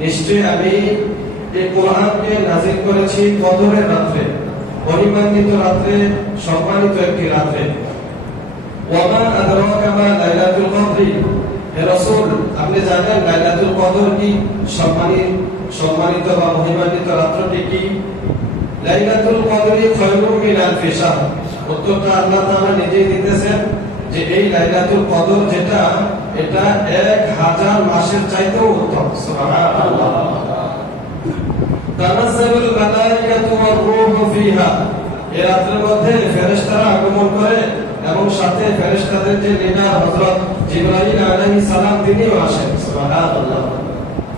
নিশ্চয়ই আমি এই কোরআনকে নাযিল করেছি কদরের রাতে, পরিমাণিত রাতে, সম্মানিত একটি রাতে। ওয়ামা আদরাকা মা লাইলাতুল কদর, হে রাসূল আপনি জানেন লাইলাতুল কদর কি? সম্মানিত বা মহিমান্বিত রাতটি কি? লাইলাতুল কদরি খায়রুম মিন আলফি শাহর। উত্তরটা আল্লাহ তাআলা নিজেই দিতেছেন যে এই লাইলাতুল কদর যেটা, এটা 1000 মাসের চাইতেও উত্তম। সুবহানাল্লাহ। তানাজ্জালুল মালায়েকাতু ওয়ার রূহু ফিহা, এই রাতের মধ্যে ফেরেশতারা আগমন করে এবং সাথে ফেরেশতাদের যে লিডার হযরত জিবরাইল আলাইহিস সালাম তিনিও আসেন। সুবহানাল্লাহ।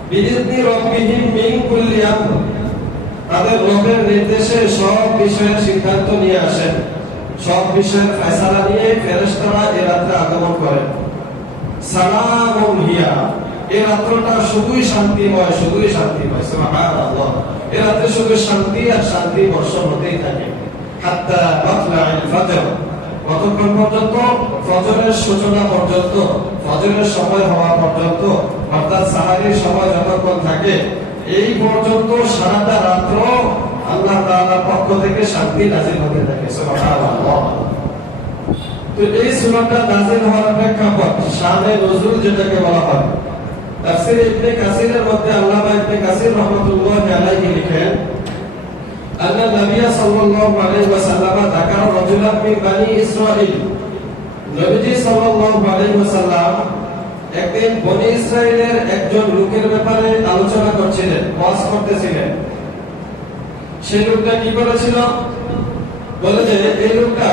বিইذনি রাব্বিহিম মিন কুল্লি আমর, তাদের রবের নির্দেশে সব বিষয়ের সিদ্ধান্ত নিয়ে আসেন, সব বিষয়ের ফয়সালা নিয়ে ফেরেশতারা এই রাতে আগমন করেন। সালামুন হিয়া, এই রাতটা শুধুই শান্তিময়, শুধুই শান্তিময়। সুবহানাল্লাহ। এই রাতে শুধু শান্তি আর শান্তি বর্ষণ হতেই থাকে। হাত্তা মাতলাইল ফজর, কতক্ষণ পর্যন্ত? ফজরের সূচনা পর্যন্ত, ফজরের সময় হওয়া পর্যন্ত, অর্থাৎ সাহারির সময় যতক্ষণ থাকে এই পর্যন্ত সারাটা রাত্র আল্লাহ তাআলার পক্ষ থেকে শান্তি নাযিল হতে থাকে। সুবহানাল্লাহ। তো এই সূরাটা নাযিল হওয়ার প্রেক্ষাপট, শানে নুজুল যেটাকে বলা হয়, তাফসীর ইবনে কাসিরের মধ্যে আল্লামা ইবনে কাসির রাহমাতুল্লাহি আলাইহি লিখেন, আন্না নবী সাল্লাল্লাহু আলাইহি ওয়াসাল্লাম যাকারা রাজুলান মিন বনি ইসরাঈল, নবীজি সাল্লাল্লাহু আলাইহি ওয়াসাল্লাম একদিন বনি ইসরাইলের একজন লোকের ব্যাপারে আলোচনা করছিলেন, ওয়াজ করতেছিলেন। সেই লোকটা কি করেছিল? বলে যে এই লোকটা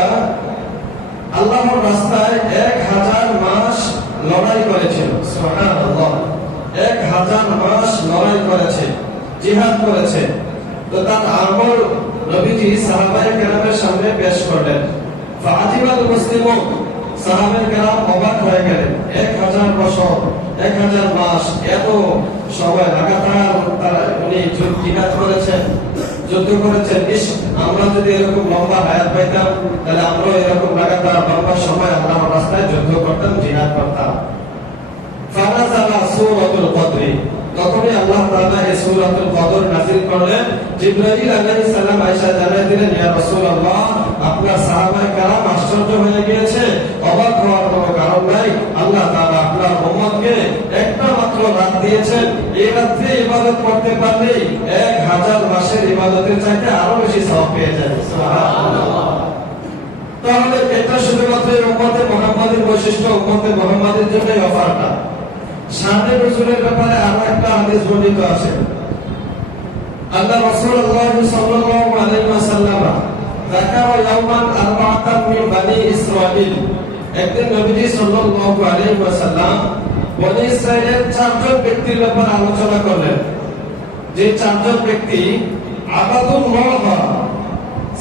আল্লাহর রাস্তায় 1000 মাস লড়াই করেছিল। সুবহানাল্লাহ। 1000 মাস লড়াই করেছে, জিহাদ করেছে। তো তার আমল নবীজি সাহাবায়ে কেরামের সামনে পেশ করলেন। ফাআজিবাল মুসলিমুন, সাহাবায়ে কেরাম অবাক হয়ে গেলেন। 1000 বছর, 1000 মাস, এত সময় লাগাতার তারা উনি জিহাদ করেছেন, যুদ্ধ করেছেন। আমরা যদি এরকম লম্বা হায়াত পাইতাম তাহলে আমরা এরকম লাগাতার লম্বা সময় আল্লাহর রাস্তায় যুদ্ধ করতাম, জিহাদ করতাম। ফানাজালা সূরাতুল কদর, তখনই আল্লাহ তাআলা এই সূরাতুল কদর নাযিল করলেন। জিবরাইল আলাইহিস সালাম আয়েশা জানাই দিলেন, ইয়া রাসূলুল্লাহ আপনার সাহাবায়ে কেরাম আশ্চর্য হয়ে গিয়েছে, অবাক হওয়ার কোনো কারণ নাই। আল্লাহ তাআলা আপনার উম্মতকে একটা মাত্র রাত দিয়েছেন, এই রাতে ইবাদত করতে পারলেই 1000 মাসের ইবাদতের চাইতে আরো বেশি সওয়াব পেয়ে যাবে। সুবহানাল্লাহ। তাহলে এটা শুধুমাত্র উম্মতে মুহাম্মাদের বৈশিষ্ট্য, উম্মতে মুহাম্মাদের জন্যই অফারটা। শানে নুজুলের ব্যাপারে আরো একটা হাদিস বর্ণিত আছে। আল্লাহ রাসূলুল্লাহ সাল্লাল্লাহু আলাইহি ওয়াসাল্লাম যাকারা ইয়াওমান আরবাআতান মিন বনি ইসরাঈল, একদিন নবীজি সাল্লাল্লাহু আলাইহি ওয়াসাল্লাম বনি ইসরাঈলের 4 জন ব্যক্তির ব্যাপারে আলোচনা করলেন। যে 4 জন ব্যক্তি আবাদুল্লাহ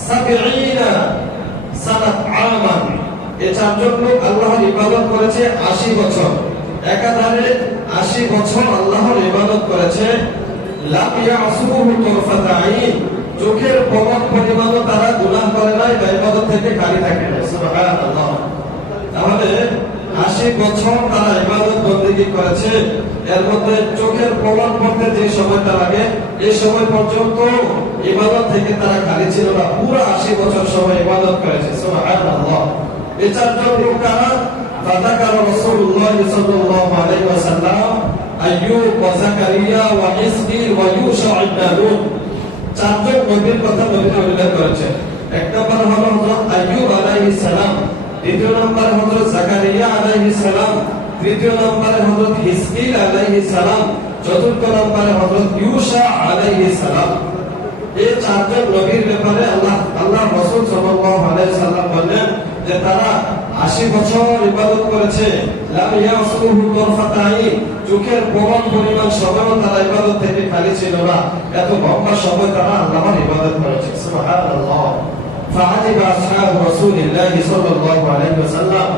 70 সানাত আমান, এই 4 জন লোক আল্লাহর ইবাদত করেছে 80 বছর, একাধারে 80 বছর আল্লাহর ইবাদত করেছে। লাম ইয়াসুবুহু তারফাত আইন, চোখের পলক পরিমাণও তারা গুনাহ করে নাই, ইবাদত থেকে খালি থাকে না। সুবহানাল্লাহ। তাহলে 80 বছর তারা ইবাদত বন্দেগী করেছে, এর মধ্যে চোখের পলক পড়তে যে সময়টা লাগে এই সময় পর্যন্ত ইবাদত থেকে তারা খালি ছিল না, পুরো 80 বছর সময় ইবাদত করেছে। সুবহানাল্লাহ। এই 4 জন লোক কারা? ফাযাকারা রাসূলুল্লাহ সাল্লাল্লাহু আলাইহি ওয়াসাল্লাম আইয়ুব ওয়া যাকারিয়া ওয়া হিজকিল ওয়া ইউশা ইবনে নুন, 4 জন নবীর কথা নবীজি উল্লেখ করেছেন। এক নম্বর হলো হযরত আইয়ুব আলাইহিস সালাম, দ্বিতীয় নম্বরে হযরত যাকারিয়া আলাইহিস সালাম, তৃতীয় নম্বরে হযরত হিজকিল আলাইহিস সালাম, চতুর্থ নম্বরে হযরত ইউশা আলাইহিস সালাম। এই 4 জন নবীর ব্যাপারে আল্লাহ রাসূল সাল্লাল্লাহু আলাইহি সাল্লাম বলেন যে তারা 80 বছর ইবাদত করেছে। লাম ইয়াসুবু তারফাত আইন, চোখের পলক পরিমাণ সময়ও তারা ইবাদত থেকে খালি ছিল না, এত লম্বা সময় তারা আল্লাহর ইবাদত করেছে। সুবহানাল্লাহ। ফাআজিবা আসহাবু রাসূলিল্লাহ সাল্লাল্লাহু আলাইহি ওয়াসাল্লাম,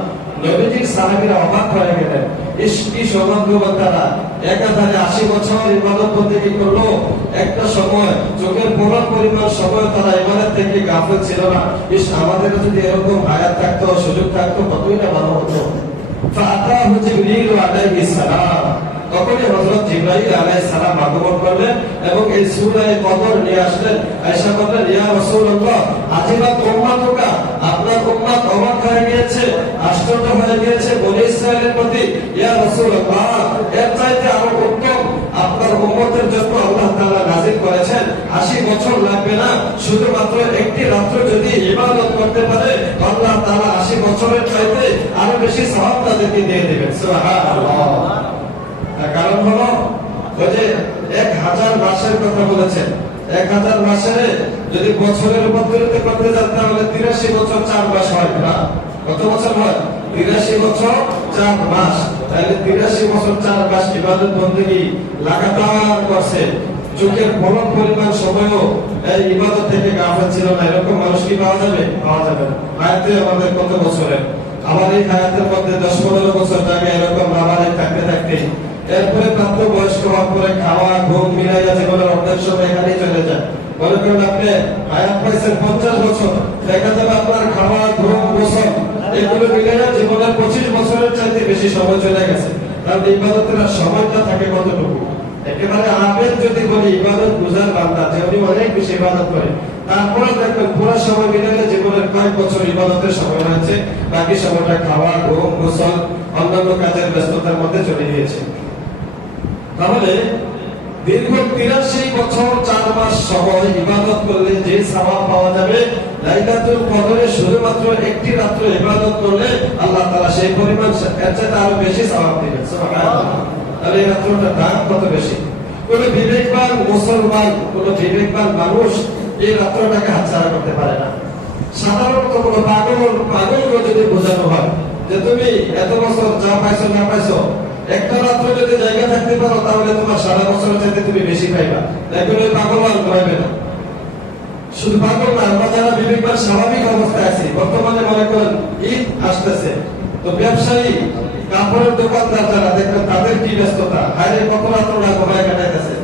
নবীজির সাহাবীরা অবাক হয়ে গেলেন। কি সৌভাগ্যবান তারা, একাধারে 80 বছর ইবাদত বন্দেগী করলো, একটা সময় চোখের পলক পরিমাণ সময় তারা ইবাদত থেকে গাফিল ছিল না। আমাদের যদি এরকম হায়াত থাকতো, সুযোগ থাকতো, কতই না ভালো হতো। ফাআতাহু জিবরিল আলাইহিস সালাম, তখনই হযরত জিবরাইল আলাইহিস সালাম আগমন করলেন এবং এই সূরা কদর নিয়ে আসলেন। আয়েশা বললেন, ইয়া রাসূলুল্লাহ, আজিবাত উম্মাতুকা, আপনার উম্মত অবাক হয়ে গিয়েছে, আশ্চর্য হয়ে গিয়েছে বনী ইসরাইলের প্রতি। ইয়া রাসূলুল্লাহ, এর চাইতে আরো উত্তম আপনার উম্মতের জন্য আল্লাহ তাআলা নাযিল করেছেন 80 বছর লাগবে না, শুধুমাত্র একটি রাত্র যদি ইবাদত করতে পারে আল্লাহ তাআলা 80 বছরের চাইতে আরো বেশি সওয়াব তাদেরকে দিয়ে দিবেন। সুবহানাল্লাহ। তার কারণ হলো ওই যে 1000 মাসের কথা বলেছেন, 1000 মাসে যদি বছরের উপর করতে যান তাহলে 83 বছর 4 মাস হয় না? কত বছর হয়? 83 বছর 4 মাস। তাহলে 83 বছর 4 মাস ইবাদত বন্দেগী লাগাতার করছে, চোখের ফলন পরিমাণ সময়ও এই ইবাদত থেকে গাফিল ছিল না, এরকম মানুষ কি পাওয়া যাবে? পাওয়া যাবে না। হায়াতে আমাদের কত বছরের, আমার এই হায়াতের মধ্যে 10-15 বছর যাবে এরকম নাবালিগ থাকতে থাকতে, এরপরে প্রাপ্ত বয়স্ক হওয়ার পরে খাওয়া ঘুম মিলাইয়া জীবনের অর্ধেক সময় এখানেই চলে যায়। মনে করেন আপনি হায়াত পাইছেন 50 বছর, দেখা যাবে আপনার খাওয়া ঘুম গোসল এগুলো মিলাইয়া জীবনের 25 বছরের চাইতে বেশি সময় চলে গেছে। কারণ ইবাদতের সময়টা থাকে কতটুকু? একেবারে আবেদ যদি বলি ইবাদত বুঝার বান্দা যে উনি অনেক বেশি ইবাদত করে, তারপরে দেখবেন পুরো সময় মিলালে জীবনের কয়েক বছর ইবাদতের সময় হয়েছে, বাকি সময়টা খাওয়া ঘুম গোসল অন্যান্য কাজের ব্যস্ততার মধ্যে চলে গিয়েছে। তাহলে দীর্ঘ 83 বছর 4 মাস সময় ইবাদত করলে যে সওয়াব পাওয়া যাবে, লাইলাতুল কদরে শুধুমাত্র একটি রাত্র ইবাদত করলে আল্লাহ তাআলা সেই পরিমাণ এর চেয়ে আরো বেশি সওয়াব দিবেন। সুবহানাল্লাহ। তাহলে এই রাত্রটার দাম কত বেশি! কোন বিবেকবান মুসলমান, কোন বিবেকবান মানুষ এই রাত্রটাকে হাতছাড়া করতে পারে না। সাধারণত কোন পাগলকে যদি বোঝানো হয় যে তুমি এত বছর যা পাইছো না পাইছো, একটা রাত্র যদি জায়গা থাকতে পারো তাহলে তোমার সারা বছরের চাইতে তুমি বেশি পাইবা, দেখুন ওই পাগল আর পাইবে না। শুধু পাগল না, আমরা যারা বিবেকবান স্বাভাবিক অবস্থায় আছি, বর্তমানে মনে করেন ঈদ আসতেছে, তো ব্যবসায়ী কাপড়ের দোকানদার যারা দেখবেন তাদের কি ব্যস্ততা, হাইরে কত রাত্র না ঘুমায় কাটাইতেছে।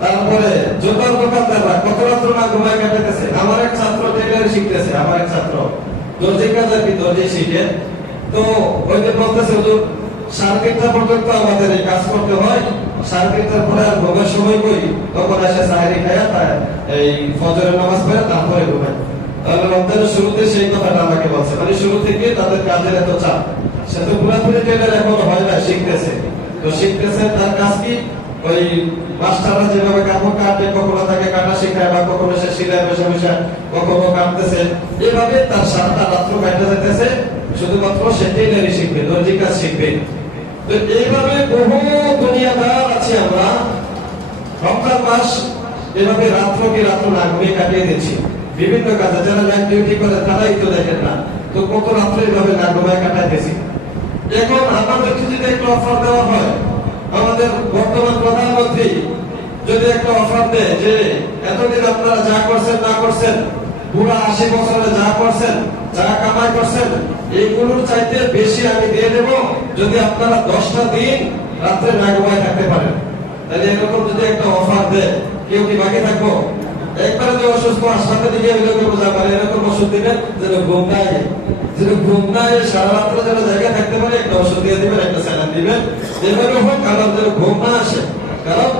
তারপরে জুতার দোকানদাররা কত রাত্র না ঘুমায় কাটাইতেছে। আমার এক ছাত্র টেলারি শিখতেছে, আমার এক ছাত্র দর্জি কাজের কি দর্জি শিখে, তো ওই যে বলতেছে হুজুর 3:30 পর্যন্ত আমাদের এই কাজ করতে হয়, 3:30 পরে আর ঘুমের সময় কই, তখন এসে সাহেরি খায়া এই ফজরের নামাজ পড়ে তারপরে ঘুমায়। তাহলে রমজানের শুরুতে সেই কথাটা আমাকে বলছে, মানে শুরু থেকে তাদের কাজের এত চাপ। সে তো পুরাপুরি টেলার এখনো হয় না, শিখতেছে। তো শিখতেছে তার কাজ কি, ওই মাস্টাররা যেভাবে কাপড় কাটে, কখনো তাকে কাটা শিখায় বা কখনো সে সিলাই বসে বসে কখনো কাটতেছে, এভাবে তার সারাটা রাত্র কাটতে যাইতেছে, শুধুমাত্র সে টেলারি শিখবে, দর্জি কাজ শিখবে। তো এইভাবে বহু দুনিয়াদার আছে আমরা, রমজান মাস এভাবে রাত্রকে রাত্র না ঘুমিয়ে কাটিয়ে দিচ্ছি বিভিন্ন কাজে। যারা নাইট ডিউটি করে তারাই তো দেখেন না, তো কত রাত্র এইভাবে না ঘুমিয়ে কাটাইতেছি। এখন আমাদেরকে যদি একটা অফার দেওয়া হয়, আমাদের বর্তমান প্রধানমন্ত্রী যদি একটা অফার দেয় যে এতদিন আপনারা যা করছেন না করছেন, পুরো 80 বছরে যা করছেন, যা কামাই করছেন, এইগুলোর চাইতে বেশি আমি দিয়ে দেব যদি আপনারা 10টা দিন রাত্রে না ঘুমায় থাকতে পারেন, তাহলে এরকম যদি একটা অফার দেয় কেউ কি বাকি থাকবো? একবারে যে অসুস্থ হাসপাতালে দিকে এগুলোকে বোঝা পারে, এরকম ওষুধ দিবেন যেন ঘুম না আয়, যেন ঘুম না আয় সারা রাত্র যেন জায়গায় থাকতে পারে, একটা ওষুধ দিয়ে দিবেন, একটা স্যালাইন দিবেন, যেভাবে হোক কারণ যেন ঘুম না আসে। কারণ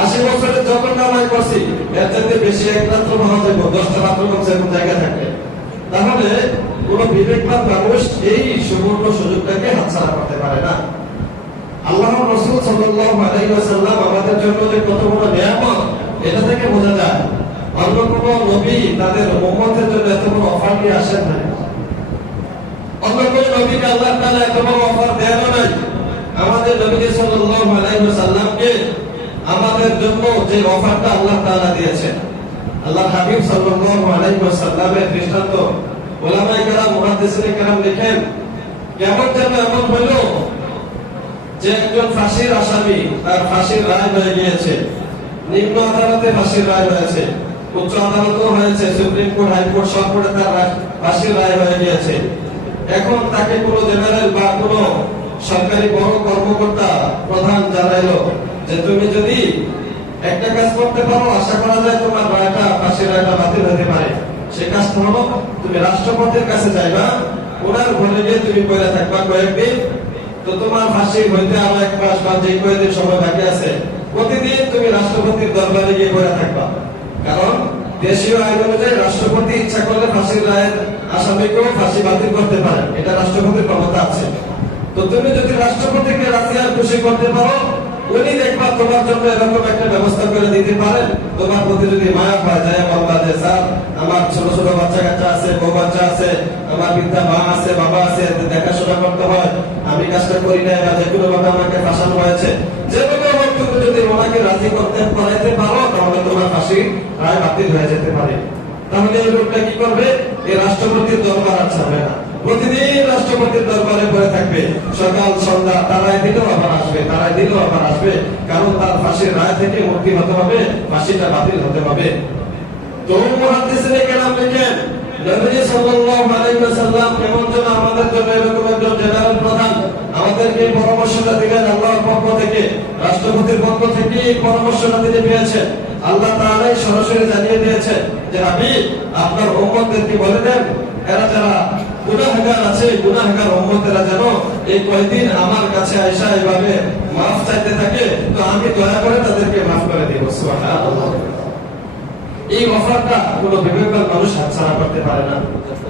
80 বছরের যত কামাই করছি এর চাইতে বেশি এক রাত্র পাওয়া যাবে 10টা রাত্র কমছে এরকম জায়গায় থাকবে। তাহলে কোন বিবেকবান মানুষ এই সুবর্ণ সুযোগটাকে হাতছাড়া করতে পারে না। আল্লাহর রাসূল সাল্লাল্লাহু আলাইহি ওয়াসাল্লাম আমাদের জন্য যে কত বড় নিয়ামত, এটা থেকে বোঝা যায়। অন্য কোন নবী তাদের উম্মতের জন্য এত বড় অফার নিয়ে আসেন না, অন্য কোন নবীকে আল্লাহ তাআলা এত বড় অফার দেন নাই। আমাদের নবী সাল্লাল্লাহু আলাইহি ওয়াসাল্লামকে আমাদের জন্য যে অফারটা আল্লাহ তাআলা দিয়েছেন, আল্লাহর হাবিব সাল্লাল্লাহু আলাইহি ওয়াসাল্লামের দৃষ্টান্ত উলামায়ে কেরাম মুহাদ্দিসিনে কেরাম লিখেন, কেমন যেন এমন হইল যে একজন ফাঁসির আসামি, তার ফাঁসির রায় হয়ে গিয়েছে, নিম্ন আদালতে ফাঁসির রায় হয়েছে, উচ্চ আদালতও হয়েছে, সুপ্রিম কোর্ট হাইকোর্ট সব করে তার ফাঁসির রায় হয়ে গিয়েছে। এখন তাকে কোনো জেনারেল বা কোনো সরকারি বড় কর্মকর্তা প্রধান জানাইলো যে তুমি যদি একটা কাজ করতে পারো, আশা করা যায় তোমার রায়টা, ফাঁসির রায়টা বাতিল হতে পারে। সে কাজটা হলো তুমি রাষ্ট্রপতির কাছে যাইবা, ওনার ঘরে গিয়ে তুমি পয়লা থাকবা কয়েকদিন, তো তোমার ফাঁসি হইতে আরো 1 মাস বা যে কয়েকদিন সময় বাকি আছে, প্রতিদিন তুমি রাষ্ট্রপতির দরবারে গিয়ে বসে থাকবা। কারণ দেশীয় আইন অনুযায়ী রাষ্ট্রপতি ইচ্ছা করলে ফাঁসির রায়ের আসামিকেও ফাঁসি বাতিল করতে পারেন, এটা রাষ্ট্রপতির ক্ষমতা আছে। তো তুমি যদি রাষ্ট্রপতিকে রাজি আর খুশি করতে পারো, উনি দেখবা তোমার জন্য এরকম একটা ব্যবস্থা করে দিতে পারেন। তোমার প্রতি যদি মায়া পায়, যায় বলবা যে স্যার আমার ছোট ছোট বাচ্চা কাচ্চা আছে, বউ বাচ্চা আছে, আমার বৃদ্ধা মা আছে, বাবা আছে, দেখাশোনা করতে হয়, আমি কাজটা করি নাই বা যে কোনো ভাবে আমাকে ফাঁসানো হয়েছে, যে কোনো বক্তব্য যদি ওনাকে রাজি করতে করাইতে পারো, তাহলে তোমার ফাঁসি রায় বাতিল হয়ে যেতে পারে। তাহলে এই লোকটা কি করবে? এই রাষ্ট্রপতির দরবার আর ছাড়বে না, প্রতিদিন রাষ্ট্রপতির দরবারে পড়ে থাকবে, সকাল সন্ধ্যা, তারাই দিলেও আবার আসবে, তারাই দিলেও আবার আসবে, কারণ তার ফাঁসির রায় থেকে মুক্তি হতে হবে, ফাঁসিটা বাতিল হতে হবে। তো মুহাদ্দিসিনে কেরাম লিখেন, নবী সাল্লাল্লাহু আলাইহি ওয়াসাল্লাম কেমন যেন আমাদের জন্য এরকম একজন জেনারেল প্রধান আমাদেরকে পরামর্শটা দিলেন আল্লাহর পক্ষ থেকে, রাষ্ট্রপতির পক্ষ থেকে এই পরামর্শটা তিনি পেয়েছেন। আল্লাহ তাআলা সরাসরি জানিয়ে দিয়েছেন যে নবী আপনার উম্মতদেরকে বলে দেন, এরা যারা গুনাহগার আছে, গুনাহগার উম্মতেরা যেন এই কয়েকদিন আমার কাছে আয়েশা এইভাবে মাফ চাইতে থাকে, তো আমি দয়া করে তাদেরকে মাফ করে দিব। সুবহানাল্লাহ। এই অফারটা কোনো বিবেকবান মানুষ হাতছাড়া করতে পারে না।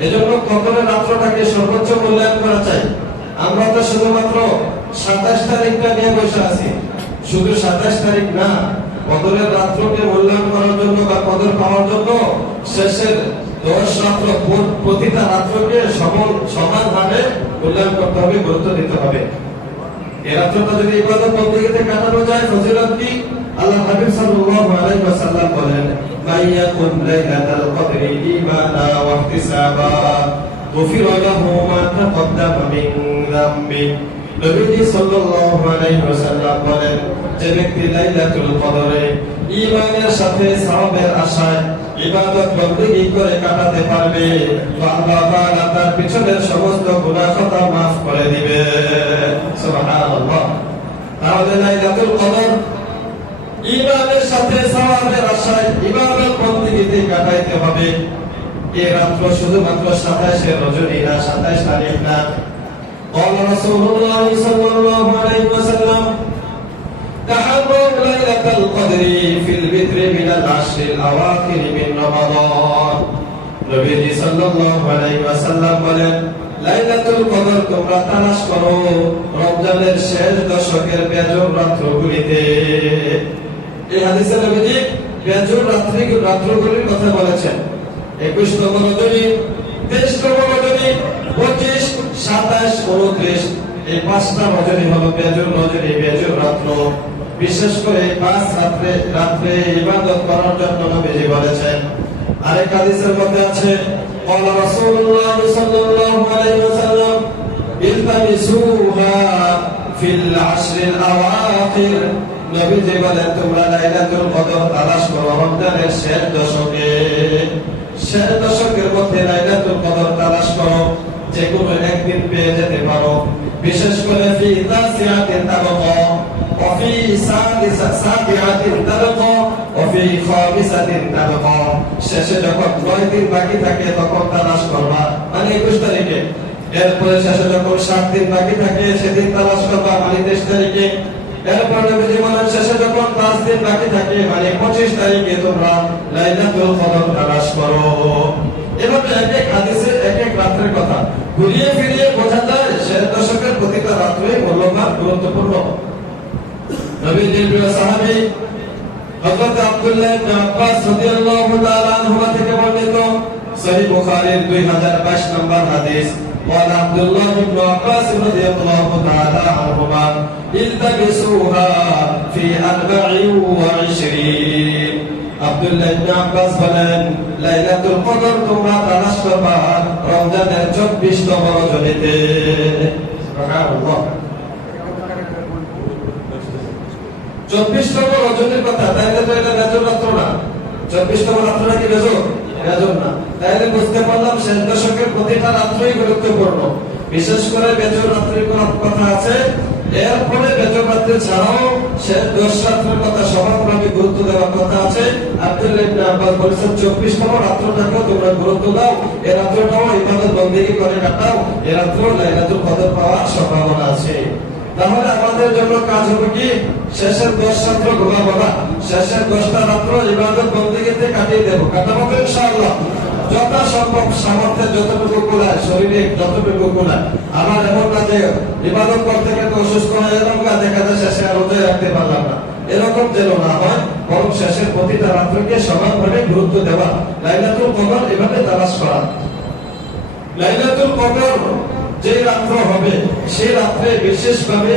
এজন্য কদরের রাত্রটাকে সর্বোচ্চ মূল্যায়ন করা চাই। আমরা তো শুধুমাত্র 27 তারিখটা নিয়ে বসে আছি, শুধু 27 তারিখ না, কদরের রাত্রকে মূল্যায়ন করার জন্য বা কদর পাওয়ার জন্য শেষের 10 রাত্র, প্রতিটা রাত্রকে সমানভাবে মূল্যায়ন করতে হবে, গুরুত্ব দিতে হবে। এই রাত্রটা যদি ইবাদত বন্দেগীতে কাটানো যায়, ফজিলত কি? আল্লাহ হাবিব সাল্লাল্লাহু আলাইহি ওয়াসাল্লাম বলেন, মাইয়াকুম লাইলাতাল কদরি ঈমানা ওয়া ইহতিসাবা গুফিরা লাহু মা তাকদ্দামা মিন যামবি। নবীজি সাল্লাল্লাহু আলাইহি ওয়াসাল্লাম বলেন, যে ব্যক্তি লাইলাতুল কদরে ঈমানের সাথে সওয়াবের আশায় ইবাদত বন্দেগী করে কাটাতে পারবে, আল্লাহ তাআলা তার পিছনের সমস্ত গুনাহ খাতা maaf করে দিবে। সুবহানাল্লাহ। তাহলে লাইলাতুল কদর ঈমানের সাথে সওয়াবের আশায় ইবাদত বন্দেগীতে কাটাইতে হবে। এই রাত্র শুধুমাত্র 27 রজনী না, 27 তারিখ না। قال رسول الله صلى الله عليه وسلم تحروا ليلة القدر في الوتر من العشر الأواخر من رمضان। নবীজি সাল্লাল্লাহু আলাইহি ওয়াসাল্লাম বলেন, লাইলাতুল কদর তোমরা তালাশ করো রমজানের শেষ দশকের বেজর রাত্রগুলিতে। এই হাদিসে নবীজি বেজর রাত্রগুলির কথা বলেছেন। 21তম রজনী, 23তম রজনী, 25, 27, 29, এই 5টা রজনী হলো বেজর রজনী, বেজর রাত্র। বিশেষ করে 5 রাত্রে ইবাদত করার জন্য নবীজি বলেছেন। আরেক হাদিসের মধ্যে আছে, قال رسول الله صلى الله عليه وسلم التمسوها في العشر الأواخر। নবীজি বলেন, তোমরা লাইলাতুল কদর তালাশ করো রমজানের শেষ দশকে। শেষ দশকের মধ্যে লাইলাতুল কদর তালাশ করো, যে কোনো একদিন পেয়ে যেতে পারো। বিশেষ করে ফি তাসিআতিন তাবকা ওয়া ফি সাবিআতিন তাবকা ওয়া ফি খামিসাতিন তাবকা। শেষে যখন 9 দিন বাকি থাকে তখন তালাশ করবা, মানে 21 তারিখে। এরপরে শেষে যখন 7 দিন বাকি থাকে সেদিন তালাশ করবা, মানে 23 তারিখে। এরপর নবীজি বলেন, শেষে যখন 5 দিন বাকি থাকে মানে 25 তারিখে তোমরা লাইলাতুল কদর তালাশ করো। এভাবে এক এক হাদিসে এক এক রাতের কথা ঘুরিয়ে ফিরিয়ে বোঝা যায় শেষ দশকের প্রতিটা রাত্রে মূল্যবান, গুরুত্বপূর্ণ। নবীজির প্রিয় সাহাবী হযরত আব্দুল্লাহ ইবনে আব্বাস রাদিয়াল্লাহু তাআলা আনহুমা থেকে বর্ণিত সহিহ বুখারীর 2022 নম্বর হাদিস। قال عبد الله بن عباس رضي الله تعالى عنهما التمسوها في 24। আব্দুল্লাহ ইবনে আব্বাস বলেন, লাইলাতুল কদর তোমরা তালাশ করবা রমজানের 24তম রজনীতে। সুবহানাল্লাহ। 24তম রজনীর কথা, তাইলে তো এটা বেজর রাত্র না। 24তম রাত্রটা কি বেজর? বেজর না। তাইলে বুঝতে পারলাম শেষ দশকের প্রতিটা রাত্রই গুরুত্বপূর্ণ। বিশেষ করে বেজর রাত্রির কথা আছে, এরপরে বেজর রাত্রি ছাড়াও শেষ 10 রাত্রের কথা সমানভাবে গুরুত্ব দেওয়ার কথা আছে। আব্দুল্লাহ ইবনে আব্বাস বলেছেন, 24তম রাত্রটাকেও তোমরা গুরুত্ব দাও, এই রাত্রটাও ইবাদত বন্দেগী করে কাটাও, এই রাত্রেও লাইলাতুল কদর পাওয়ার সম্ভাবনা আছে। আছি। তাহলে আমাদের জন্য কাজ হবে কি, শেষের 10 রাত্র ঘুমাবো না, শেষের 10টা রাত্র ইবাদত বন্দেগীতে কাটিয়ে দেবো। কাটাবো তো ইনশাআল্লাহ। যথাসম্ভব সামর্থ্যের যতটুকু কুলায়, শরীরে যতটুকু কুলায়। আমার এমন না যে ইবাদত করতে গেলে অসুস্থ হয়ে গেলাম, দেখা যায় শেষে আর রোজা রাখতে পারলাম না, এরকম যেন না হয়। বরং শেষের প্রতিটা রাত্রকে সমানভাবে গুরুত্ব দেওয়া, লাইলাতুল কদর এভাবে তালাশ করা। লাইলাতুল কদর যে রাত্র হবে, সেই রাত্রে বিশেষভাবে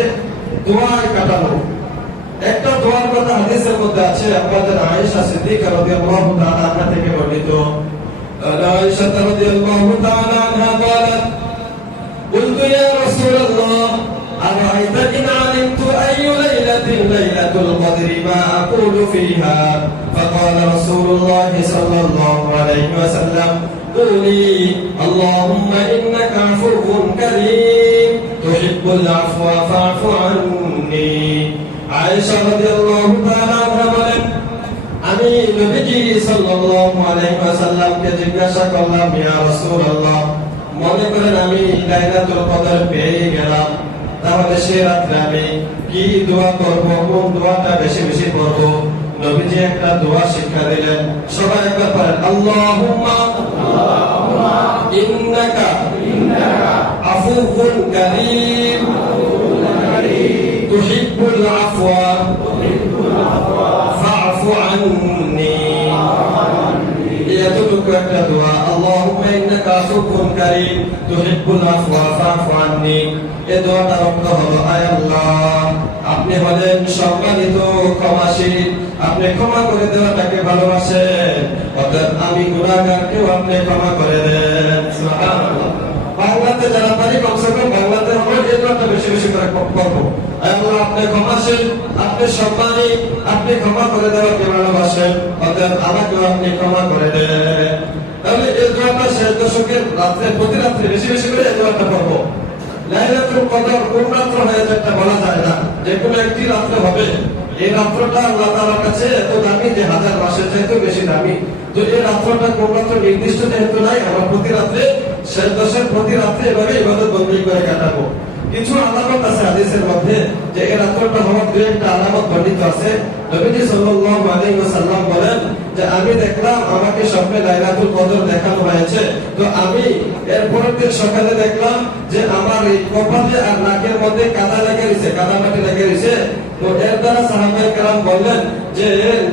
দোয়ায় কাটানো। একটা দোয়ার কথা হাদিসের মধ্যে আছে, আমাদের আয়েশা সিদ্দিকা রাদিয়াল্লাহু তাআলা আনহা থেকে বর্ণিত। আয়েশা রাদিয়াল্লাহু তাআলা আনহা বলেন, قلت يا رسول الله أرأيت إن علمت أي ليلة ليلة القدر ما أقول فيها؟ فقال رسول الله صلى الله عليه وسلم قولي اللهم إنك عفو كريم تحب العفو فاعف عني। আয়েশা রাদিয়াল্লাহু তাআলা আনহা বলেন, আমি নবীজি সাল্লাল্লাহু আলাইহি ওয়াসাল্লামকে জিজ্ঞাসা করলাম, ইয়া রাসূলুল্লাহ, মনে করেন আমি লাইলাতুল কদর পেয়ে গেলাম, তাহলে সে রাত্রে আমি কি দোয়া করব, কোন দোয়াটা বেশি বেশি করব? নবীজি একটা দোয়া শিক্ষা দিলেন, সবাই একবার পড়েন, আল্লাহুম্মা ইন্নাকা আফুউন কারীম তুহিব্বুল আফওয়া ফা'ফু আন্নী। এতটুকু একটা দোয়া, আল্লাহুম্মা ইন্নাকা আফুউন কারীম তুহিব্বুল আফওয়া ফা'ফু আন্নী। এই দোয়াটার অর্থ হলো, আয় আল্লাহ, আপনি হলেন সম্মানিত ক্ষমাশীল, আপনি ক্ষমা করে দেওয়াটাকে ভালোবাসেন, অর্থাৎ আমি গুনাহগারকেও আপনি ক্ষমা করে দেন। সুবহানাল্লাহ। বাংলাতে যারা পারি কমসে কম বাংলাতে আমরা এই দোয়াটা বেশি বেশি করে করবো। আয় আল্লাহ, আপনি ক্ষমাশীল, আপনি সম্মানী, আপনি ক্ষমা করে দেওয়াকে ভালোবাসেন, অর্থাৎ আমাকেও আপনি ক্ষমা করে দেন। তাহলে এই দোয়াটা শেষ দশকের রাত্রে, প্রতি রাত্রে বেশি বেশি করে এই দোয়াটা করবো। লাইলাতুল কদর কোন রাত্র হয়েছে একটা বলা যায় না, যে কোনো একটি রাত্রে হবে। এই রাত্রটা আল্লাহ তাআলার কাছে এত দামি যে হাজার মাসের চাইতেও বেশি দামি। তো এই রাত্রটা কোন রাত্র নির্দিষ্ট যেহেতু নাই, আমরা প্রতি রাত্রে, শেষ দশের প্রতি রাত্রে এভাবে ইবাদত বন্দেগী করে কাটাবো। কিছু আলামত আছে হাদিসের মধ্যে, যে এই রাত্রটা হওয়ার দুই একটা আলামত বর্ণিত আছে। নবীজি সাল্লাল্লাহু আলাইহি ওয়াসাল্লাম বলেন যে আমি দেখলাম আমাকে স্বপ্নে লাইলাতুল কদর দেখানো হয়েছে, তো আমি এর পরের দিন সকালে দেখলাম যে আমার এই কপালে আর নাকের মধ্যে কাদা লেগে গেছে, কাদা মাটি লেগে গেছে। তো এর দ্বারা সাহাবায়ে কেরাম বললেন যে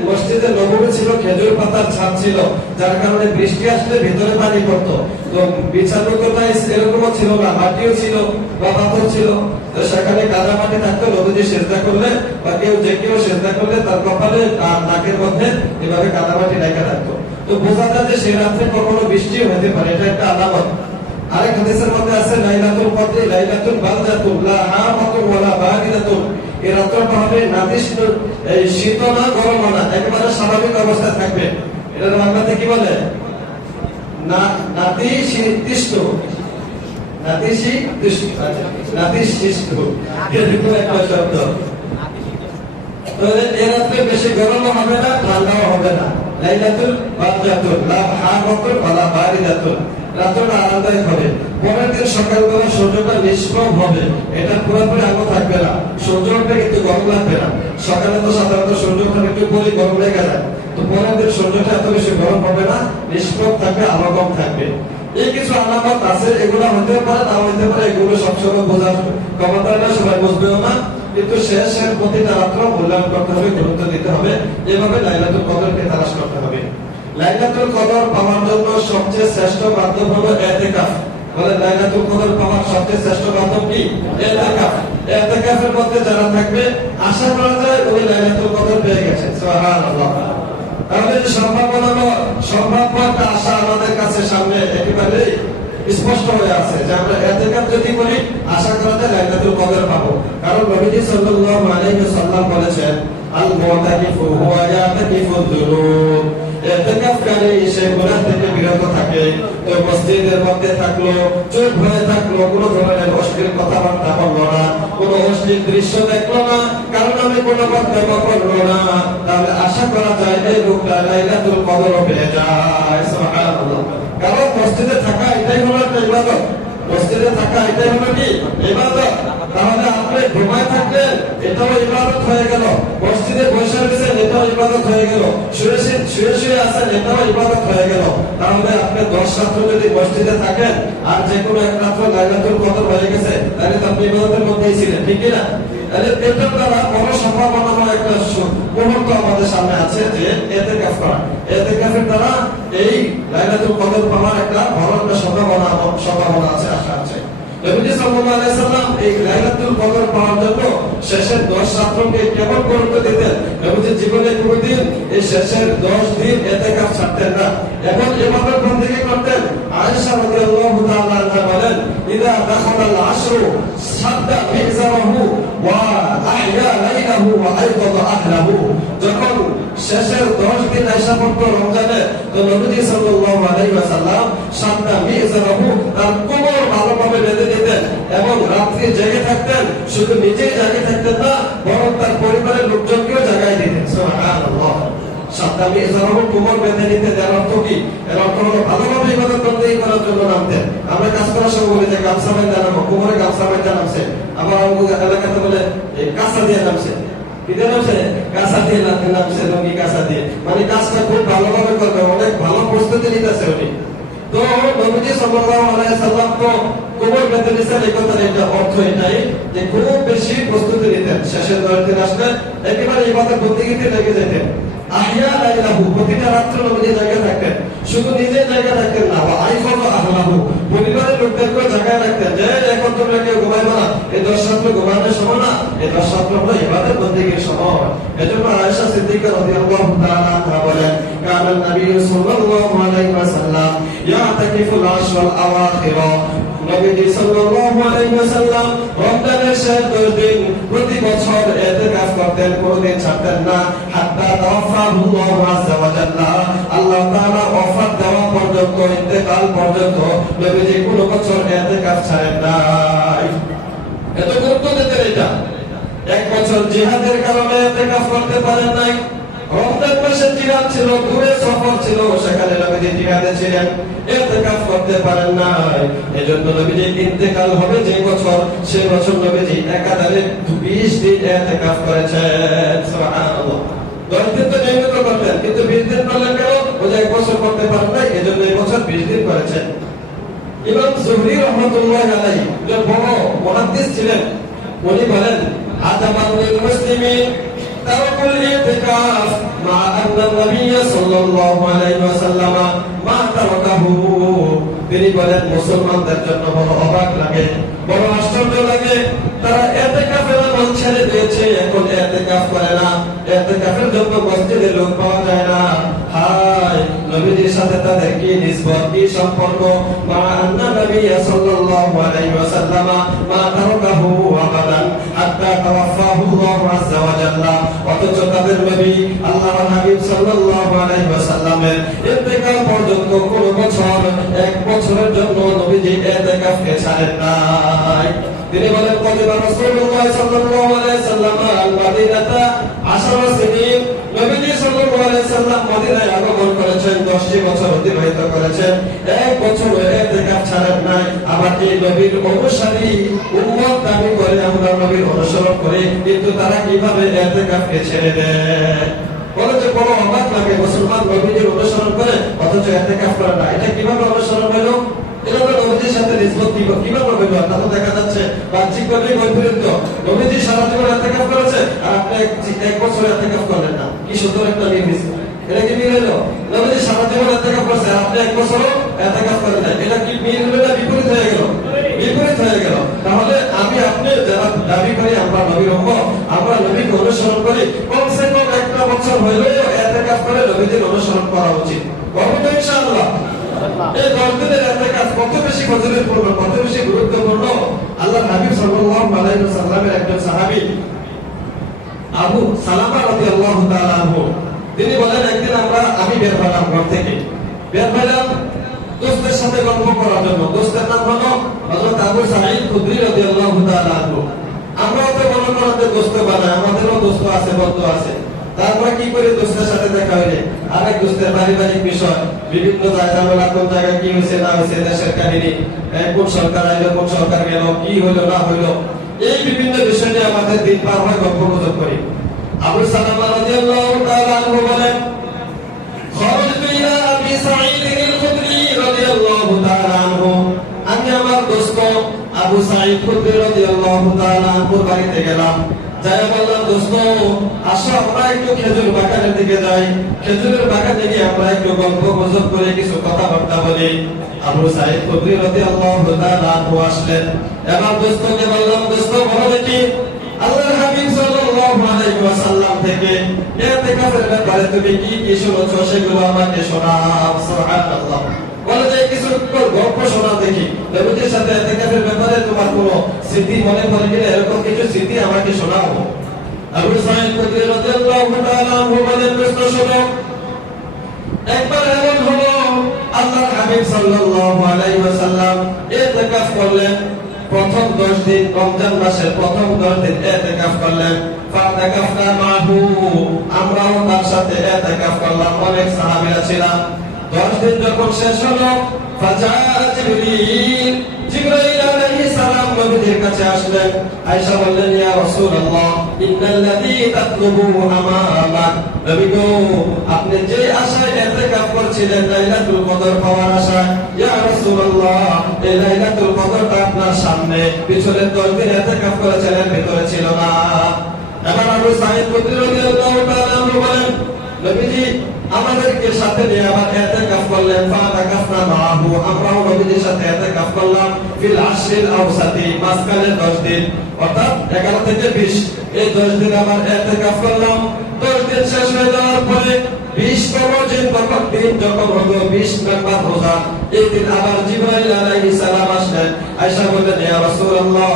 মসজিদে নববী ছিল, খেজুর পাতার ছাদ ছিল, যার কারণে বৃষ্টি আসলে ভিতরে পানি পড়তো। তো বিছানো তো এরকমও ছিল না, মাটিও ছিল বা পাথর ছিল, তো সেখানে কাদা মাটি থাকতো। নবীজি সেজদা করলে বা যে কেউ সেজদা করলে তার কপালে আর নাকের মধ্যে এভাবে কাদা মাটি লেগে থাকতো। তো বোঝা যায় যে সেই রাত্রে কখনো বৃষ্টি হতে পারে, এটা একটা আলামত। আরেক হাদিসের মধ্যে আছে, লাইলাতুল কদর লাইলাতুল বারজাতুন লা হামাতুন ওয়ালা বারিদাতুন। এই রাত্রটা হবে নাতিশীতোষ্ণ, এই শীত না গরম না, একেবারে স্বাভাবিক অবস্থায় থাকবে। এটা বাংলাতে কি বলে? নাতিশীতোষ্ণ, নাতিশীতোষ্ণ, এরকম একটা শব্দ। তাহলে এই রাত্রে বেশি গরমও হবে না, ঠান্ডাও হবে না। লাইলাতুল বারজাতুন লা হামাতুন ওয়ালা বারিদাতুন, রাত্রটা আরামদায়ক হবে। পরের দিন সকালবেলা সূর্যটা নিষ্প্রভ হবে, এটা পুরোপুরি আলো থাকবে না, সূর্যটা কিন্তু গরম লাগবে না। সকালে তো সাধারণত সূর্যটা একটু পরে গরম লেগে যায়, তো পরের দিন সূর্যটা এত বেশি গরম হবে না, নিষ্প্রভ থাকবে, আলো কম থাকবে। এই কিছু আলামত আছে, এগুলো হতে পারে না হতে পারে, এগুলো সবসময় বোঝার ক্ষমতা না, সবাই বুঝবেও না, কিন্তু শেষের প্রতিটা রাত্র মূল্যায়ন করতে হবে, গুরুত্ব দিতে হবে। এভাবে লাইলাতুল কদরকে তালাশ করতে হবে। লাইলাতুল কদর পাওয়ার জন্য সবচেয়ে শ্রেষ্ঠ মাধ্যম হলো ইতিকাফ। বলে লাইলাতুল কদর পাওয়ার সবচেয়ে শ্রেষ্ঠ মাধ্যম কি? ইতিকাফ। ইতিকাফের মধ্যে যারা থাকবে, আশা করা যায় উনি লাইলাতুল কদর পেয়ে গেছেন। সুবহানাল্লাহ। তাহলে যে সম্ভাব্য একটা আশা আমাদের কাছে সামনে একেবারে স্পষ্ট হয়ে আছে, যে আমরা ইতিকাফ যদি করি আশা করা যায় লাইলাতুল কদর পাবো। কারণ নবীজি সাল্লাল্লাহু আলাইহি ওয়াসাল্লাম বলেছেন, আল মুতাকিফু হুয়া ইয়াতাকিফুল যুনুব। ইতিকাফকারী সে গুনাহ থেকে বিরত থাকে। তো মসজিদের মধ্যে থাকলো, চুপ হয়ে থাকলো, কোনো ধরনের অশ্লীল কথাবার্তা বললো না, কোনো অশ্লীল দৃশ্য দেখলো না, কারণ আমি কোনো বক্তব্য করলো না, তাহলে আশা করা যায় এই লোকটা লাইলাতুল কদর পেয়ে যায়। সুবহানাল্লাহ। কারণ মসজিদে থাকা এটাই হলো একটা ইবাদত। মসজিদে থাকা এটাই হলো কি ইবাদত। তাহলে আপনি ঘুমায় থাকলেন, এটাও ইবাদত হয়ে গেল। মসজিদে বসে রয়েছেন, এটাও ইবাদত হয়ে গেল। শুয়ে শুয়ে আছেন, এটাও ইবাদত হয়ে গেল। তাহলে আপনি 10 রাত্র যদি মসজিদে থাকেন আর যে কোনো এক রাত্র লাইলাতুল কদর হয়ে গেছে, তাহলে তো আপনি ইবাদতের মধ্যেই ছিলেন, ঠিক কি না? তাহলে এটার দ্বারা বড় সম্ভাবনাময় একটা মুহূর্ত আমাদের সামনে আছে যে ইতিকাফ করা। ইতিকাফের দ্বারা এই লাইলাতুল কদর পাওয়ার একটা বড় একটা সম্ভাবনা আছে, আশা আছে। নবীজি সাল্লাল্লাহু আলাইহি সাল্লাম এই লাইলাতুল কদর পাওয়ার জন্য শেষের 10 রাত্রকে কেমন গুরুত্ব দিতেন। নবীজি জীবনে কোনোদিন এই শেষের 10 দিন ইতিকাফ ছাড়তেন না, এবং ইবাদত বন্দেগী করতেন। আয়েশা রাদিয়াল্লাহু তাআলা আনহা বলেন, ইযা দাখালাল আশরু সাদ্দা মিজারাহু ওয়া আহয়া লাইলাহু ওয়া আইকাযা আহলাহু। যখন শেষের 10 দিন আয়েশা পড়তো রমজানে, তো নবীজি সাল্লাল্লাহু আলাইহি ওয়াসাল্লাম সাদ্দা মিজারাহু তার কোমর ভালোভাবে বেঁধে দিতেন এবং রাত্রি জেগে থাকতেন। শুধু নিজেই জেগে থাকতেন না, বরং তার পরিবারের লোকজনকেও জাগাই দিতেন। সুবহানাল্লাহ। সাদ্দা মিজারাহু কোমর বেঁধে দিতেন, এর অর্থ কি? এর অর্থ হলো ভালোভাবে ইবাদত বন্দেগী করার জন্য নামতেন। আমরা কাজ করার সময় বলি যে গামছা বাঁধা নামো, কোমরে গামছা বাঁধা নামছে। আবার আমাদের এলাকাতে বলে এই কাঁচা দিয়ে নামছে। কাঁচা দিয়ে নামছে, লঙ্গি কাঁচা দিয়ে, মানে কাজটা খুব ভালোভাবে করবে, অনেক ভালো প্রস্তুতি নিতেছে উনি। তো নবীজি সাল্লাল্লাহু আলাইহি সাল্লাম তো কোমর বেঁধে নিছেন, এই কথার এটা অর্থ এটাই যে খুব বেশি প্রস্তুতি নিতেন। শেষের 10 দিন আসলে একেবারে ইবাদত বন্দেগীতে লেগে যেতেন। আহিয়া লাইলাহু, প্রতিটা রাত্র নবীজি জায়গায় থাকতেন। শুধু নিজে জায়গায় থাকতেন না, আইফাযা আহলাহু, পরিবারের লোকদেরকেও জায়গায় রাখতেন যে এখন তোমরা কেউ ঘুমাইবো না, এই 10 রাত্র ঘুমানোর সময় না, এই 10 রাত্র হলো ইবাদত বন্দেগীর সময়। এজন্য আয়েশা সিদ্দিকা রাদিয়াল্লাহু তাআলা আনহা বলেন, কানা নবী সাল্লাল্লাহু আলাইহি ওয়াসাল্লাম ইয়াতাকিফুল আশরাল আওয়াখির। নবীজি সাল্লাল্লাহু আলাইহি ওয়াসাল্লাম রমজানের শেষ 10 দিন প্রতি বছর ইতিকাফ করতেন, কোনদিন ছাড়তেন না। হাত্তা তাওয়াফাহুল্লাহু আযজা ওয়া জাল্লা, আল্লাহ তাআলা ওয়াফাত দেওয়া পর্যন্ত, ইন্তেকাল পর্যন্ত নবীজি কোনো বছর ইতিকাফ ছাড়েন নাই। এত গুরুত্ব দিতেন এটা। এক বছর জিহাদের কারণে ইতিকাফ করতে পারেন নাই। রমজান মাসে জিহাদ ছিল, দূরে সফর ছিল, সেখানে নবীজি জিহাদে ছিলেন, ইতিকাফ করতে পারেন নাই। এজন্য নবীজি ইন্তেকাল হবে যে বছর, সেই বছর নবীজি একাধারে 20 দিন ইতিকাফ করেছেন। সুবহানাল্লাহ। 10 দিন তো নিয়মিত করতেন, কিন্তু 20 দিন করলেন কেন? ওই যে এক বছর করতে পারেন নাই, এজন্য এই বছর 20 দিন করেছেন। ইমাম জুহরি রাহমাতুল্লাহি আলাইহি যে বড় মুহাদ্দিস ছিলেন, উনি বলেন, আজাবান লিল মুসলিমিন তারাকুল ইতিকাফ মা আন্না নবী সাল্লাল্লাহু আলাইহি ওয়াসাল্লাম মা তারাকাহু। তিনি বলেন, মুসলমানদের জন্য বড় অবাক লাগে, বড় আশ্চর্য লাগে, তারা ইতিকাফের আমল ছেড়ে দিয়েছে, এখন ইতিকাফ করে না, ইতিকাফের জন্য মসজিদে লোক পাওয়া যায় না। হায়, নবীজির সাথে তাদের কি নিসবত, কি সম্পর্ক? মা আন্না নবী সাল্লাল্লাহু আলাইহি ওয়াসাল্লাম মা তারাকাহু আবাদান হাত্তা তাওয়াফাহু আল্লাহু আযজা ওয়া জাল্লা। অথচ তাদের নবী আল্লাহর হাবিব সাল্লাল্লাহু আলাইহি ওয়াসাল্লামের ইন্তেকাল পর্যন্ত কোন বছর, এক বছরের জন্য নবীজি ইতিকাফকে ছাড়েন নাই। তিনি বলেন, কদিবা রাসূলুল্লাহ সাল্লাল্লাহু আলাইহি সাল্লাম আল-মাদিনাতা 10 সিনিন। নবীজি সাল্লাল্লাহু আলাইহি সাল্লাম মদিনায় আগমন করেছেন, 10টি বছর অতিবাহিত করেছেন, এক বছর ইতিকাফ ছাড়েন নাই। আবার এই নবীর অনুসারী উম্মত দাবি করে আমরা নবীর অনুসরণ করি, কিন্তু তারা কিভাবে ইতিকাফকে ছেড়ে দেয়? বলে যে বড় অবাক লাগে, মুসলমান নবীজির অনুসরণ করে অথচ ইতিকাফ করে না, এটা কিভাবে অনুসরণ হলো? এটা তো নবীজির সাথে নিসবত কিভাবে হইল? তা তো দেখা যাচ্ছে বাহ্যিকভাবেই বৈপরীত্য। নবীজি সারা জীবন ইতিকাফ করেছে আর আপনি এক বছর ইতিকাফ করলেন না, কি সুন্দর একটা মিল হয়েছে। এটা কি মিল হলো? নবীজি সারা জীবন ইতিকাফ করেছে আর আপনি এক বছর ইতিকাফ করেন না, এটা কি মিল হলো না বিপরীত হয়ে গেল? বিপরীত হয়ে গেল। তাহলে আমি আপনি যারা দাবি করি আমরা নবীর উম্মত, আমরা নবীকে অনুসরণ করি, কমসে কম একটা বছর হইলেও ইতিকাফ করে নবীজির অনুসরণ করা উচিত। করবো তো ইনশাআল্লাহ। এই 10 দিনের ইতিকাফ কত বেশি ফজিলতপূর্ণ, কত বেশি গুরুত্বপূর্ণ। আল্লাহর হাবিব সাল্লাল্লাহু আলাইহি ওয়াসাল্লামের একজন সাহাবী আবু সালামা রাদিয়াল্লাহু তাআলা আনহু, তিনি বলেন, একদিন আমি বের হলাম, ঘর থেকে বের হলাম দোস্তের সাথে গল্প করার জন্য। দোস্তের নাম হলো হযরত আবু সাঈদ খুদরি রাদিয়াল্লাহু তাআলা আনহু। আমরাও তো মনে করেন যে দোস্ত বানাই, আমাদেরও দোস্ত আছে, বন্ধু আছে। তারপরে কি করে দোস্তের সাথে দেখা হইলে আরেক দোস্তের পারিবারিক বিষয়, বিভিন্ন জায়গা কোন জায়গায় কি হয়েছে না হয়েছে, দেশের কাহিনী, কোন সরকার আইলো কোন সরকার গেল, কি হইলো না হইলো, এই বিভিন্ন বিষয় নিয়ে আমাদের দিন পার হয়, গল্প গুজব করি। আবু সালামা রাদিয়াল্লাহু তাআলা আনহু বলেন, খরজতু ইলা আবি সাঈদ আল-খুদরি রাদিয়াল্লাহু তাআলা আনহু, আমি আমার দোস্ত আবু সাঈদ খুদরি রাদিয়াল্লাহু তাআলা আনহুর বাড়িতে গেলাম। যাই বললাম, দোস্ত আসো আমরা একটু খেজুর বাগানের দিকে যাই, খেজুরের বাগানে গিয়ে আমরা একটু গল্প গুজব করে কিছু কথাবার্তা বলি। আবু সাঈদ খুদরি রাদিয়াল্লাহু তাআলা আনহু আসলেন। এবার দোস্তকে বললাম, দোস্ত বলো দেখি আল্লাহর হাবিব সাল্লাল্লাহু আলাইহি ওয়াসাল্লাম থেকে ইতিকাফের ব্যাপারে তুমি কি কি শুনেছো সেগুলো আমাকে শোনাও। সুবহানাল্লাহ। বলে যে কিছু গল্প শোনা দেখি, নবীজির সাথে ইতিকাফের ব্যাপারে তোমার কোনো স্মৃতি মনে পড়ে গেলে এরকম কিছু স্মৃতি আমাকে শোনাও। আবু সাঈদ খুদরি রাদিয়াল্লাহু তাআলা আনহু বলেন, দোস্ত শোনো, একবার এমন হলো আল্লাহর হাবিব সাল্লাল্লাহু আলাইহি ওয়াসাল্লাম ইতিকাফ করলেন। প্রথম 10 দিন রমজান মাসের প্রথম 10 দিন ইতিকাফ করলেন। ফাতাকাফনা মাহু, আমরাও তার সাথে ইতিকাফ করলাম, অনেক সাহাবীরা ছিলাম। 10 দিন যখন শেষ হলো, ফাজাআ জিবরিল, জিবরাইল আলাইহিস সালাম নবীজির কাছে আসলেন। আয়েশা বললেন, ইয়া রাসূলুল্লাহ ইন্নাল্লাযী তাতলুবু আমামাক, নবী গো আপনি যে আশায় ইতিকাফ করছিলেন লাইলাতুল কদর পাওয়ার আশায়, ইয়া রাসূলুল্লাহ এই লাইলাতুল কদরটা আপনার সামনে, পিছনে 10 দিন ইতিকাফ করেছিলেন, ভিতরে ছিল না। এবার আবু সাঈদ খুদরি রাদিয়াল্লাহু তাআলা আনহু বলেন, নবীজি আমাদেরকে সাথে নিয়ে আবার ইতিকাফ করলেন। ফাতাকাফনা মাহু, আমরাও নবীজির সাথে ইতিকাফ করলাম। ফিল আশরিল আওসাতি, মাঝখানে 10 দিন, অর্থাৎ 11 থেকে 20, এই 10 দিন আবার ইতিকাফ করলাম। 10 দিন শেষ হয়ে যাওয়ার পরে 20তম দিন যখন হলো 20 নাম্বার রোজা, এই দিন আবার জিবরাইল আলাইহিস সালাম আসলেন। আয়েশা বললেন, ইয়া রাসূলুল্লাহ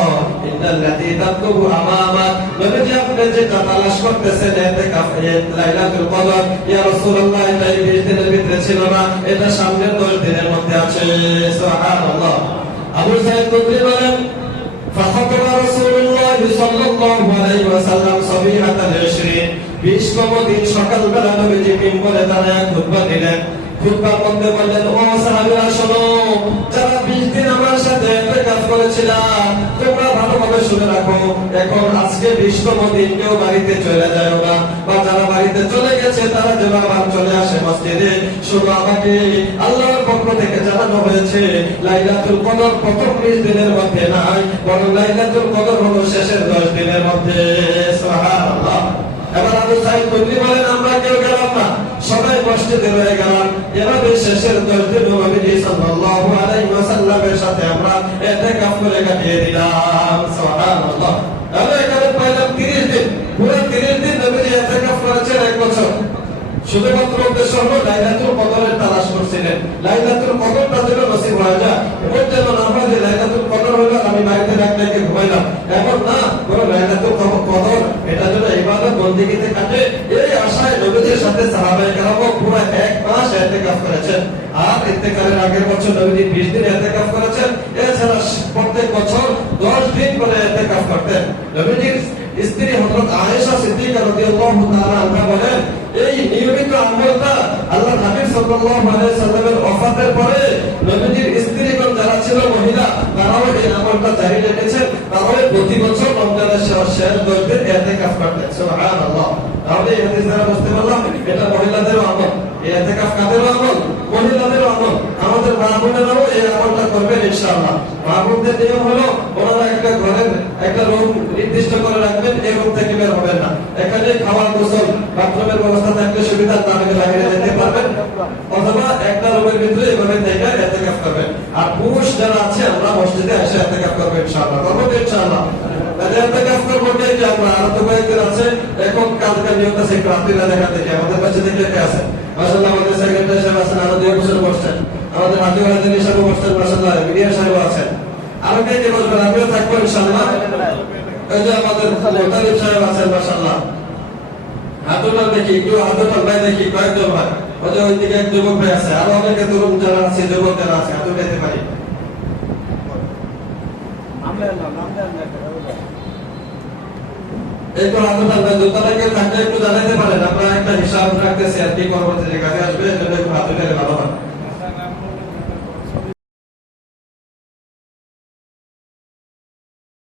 ইন্নাল্লাযী তাতলুবু আমামাক, নবীজি আপনি যে তালাশ করতেছেন ইতিকাফ লাইলাতুল কদর, ইয়া রাসূলুল্লাহ এটা 20 দিনের ভিতরে ছিল না, এটা সামনের 10 দিনের মধ্যে আছে। সুবহানাল্লাহ। আবু সাঈদ খুদরি বলেন, ফাখাতাবা রাসূলুল্লাহ সাল্লাল্লাহু আলাইহি ওয়াসাল্লাম সাবিহাতাল 20, 20তম দিন সকালবেলা নবীজি মিম্বরে দাঁড়ায় খুতবা দিলেন। খুতবার মধ্যে বললেন, ও সাহাবীরা শোনো, যারা 20 দিন আমার সাথে ইতিকাফ করেছিলাম তোমরা ভালোভাবে শুনে রাখো, এখন আজকে 20তম দিন কেউ বাড়িতে চলে যায় না, বা যারা বাড়িতে চলে গেছে তারা যেন আবার চলে আসে মসজিদে। শুধু আমাকে আল্লাহর পক্ষ থেকে জানানো হয়েছে লাইলাতুল কদর প্রথম 20 দিনের মধ্যে নাই, বরং লাইলাতুল কদর হলো শেষের 10 দিনের মধ্যে। সুবহানাল্লাহ। এবার আবু সাঈদ খুদরি বলেন, আমরা কেউ গেলাম না, সবাই মসজিদে রয়ে গেলাম। এভাবে শেষের 10 দিন নবী সাল্লাল্লাহু আলাইহি ওয়াসাল্লামের সাথে আমরা ইতিকাফ করে কাটিয়ে দিলাম। সুবহানাল্লাহ। তাহলে এখানে পাইলাম 30 দিন, পুরো 30 দিন নবী ইতিকাফ করেছেন 1 বছর। শুধুমাত্র উদ্দেশ্য হলো লাইলাতুল কদরের তালাশ করছিলেন, লাইলাতুল কদরটা যেন নসিব হয়ে যায়। এমন যেন না হয় যে লাইলাতুল কদর হলো আমি বাড়িতে রাখলে ঘুমাইলাম, এমন না, বরং লাইলাতুল কদর এটা যেন ইবাদত বন্দেগীতে কাটে, এই আশায় নবীজির সাথে সাহাবায়ে কেরাম পুরো 1 মাস ইতিকাফ করেছেন। আর ইন্তেকালের আগের বছর নবীজি 20 দিন ইতিকাফ করেছেন। এছাড়া প্রত্যেক বছর 10 দিন করে ইতিকাফ করতেন। নবীজির স্ত্রী হযরত আয়েশা সিদ্দিকা রাদিয়াল্লাহু তাআলা আনহা বলেন, এই নিয়মিত আমলটা আল্লাহর হাবিব সাল্লাল্লাহু আলাইহি সাল্লামের ওফাতের পরে নবীজির স্ত্রীগণ যারা ছিল মহিলা, তারাও এই আমলটা জারি রেখেছেন। তারাও প্রতি বছর রমজানের শেষ 10 দিন ইতিকাফ করতেন। সুবহানাল্লাহ। তাহলে এই হাদিস দ্বারা বুঝতে পারলাম এটা মহিলাদেরও আমল, এই ইতিকাফ কাদেরও আমল, মহিলাদেরও আমল। আমাদের মা বোনেরাও এই আমলটা করবেন ইনশাআল্লাহ। মা বোনদের নিয়ম হলো ওনারা একটা ঘরের একটা রুম নির্দিষ্ট করে রাখবেন, এই রুম থেকে বের হবেন না। এখানে খাওয়ার গোসল বাথরুমের ব্যবস্থা থাকলে সুবিধা, তাহলে বাইরে যেতে পারবেন, অথবা একটা রুমের ভিতরে এভাবে থেকে ইতিকাফ করবেন। আর পুরুষ যারা আছে আমরা মসজিদে এসে ইতিকাফ করব ইনশাআল্লাহ, করবো ইনশাআল্লাহ। তাহলে ইতিকাফ করবো যে আমরা আরো তো কয়েকদিন আছে, এখন কালকে নিয়ত আছে একটু রাত্রিটা দেখা দেখি আমাদের কাছে দেখে কে আছে। মাশাআল্লাহ আমাদের সেক্রেটারি সাহেব আছেন, আরো 2 বছর বসছেন, আমাদের হাজির হাজির সাহেব বসছেন, মাশাআল্লাহ মিডিয়া সাহেব আছেন, আরো কে কে বসবেন, আমিও থাকবো ইনশাআল্লাহ। এই যে আমাদের মোতালিব সাহেব আছেন, মাশাআল্লাহ। হাতুটা দেখি একটু, হাতুটা ভাই দেখি কয়েকজন ভাই, ওই যে ওই দিকে এক যুবক ভাই আছে, আরো অনেকে তরুণ যারা আছে, যুবক যারা আছে, হাতু পেতে পারি। একটু হাতে থাকবেন, জুতাটা কেউ থাকলে একটু জানাতে পারেন, আমরা একটা হিসাব রাখতেছি আর কি করবো, যে কাজে আসবে এজন্য একটু হাতে ফেলে ভালো হয়।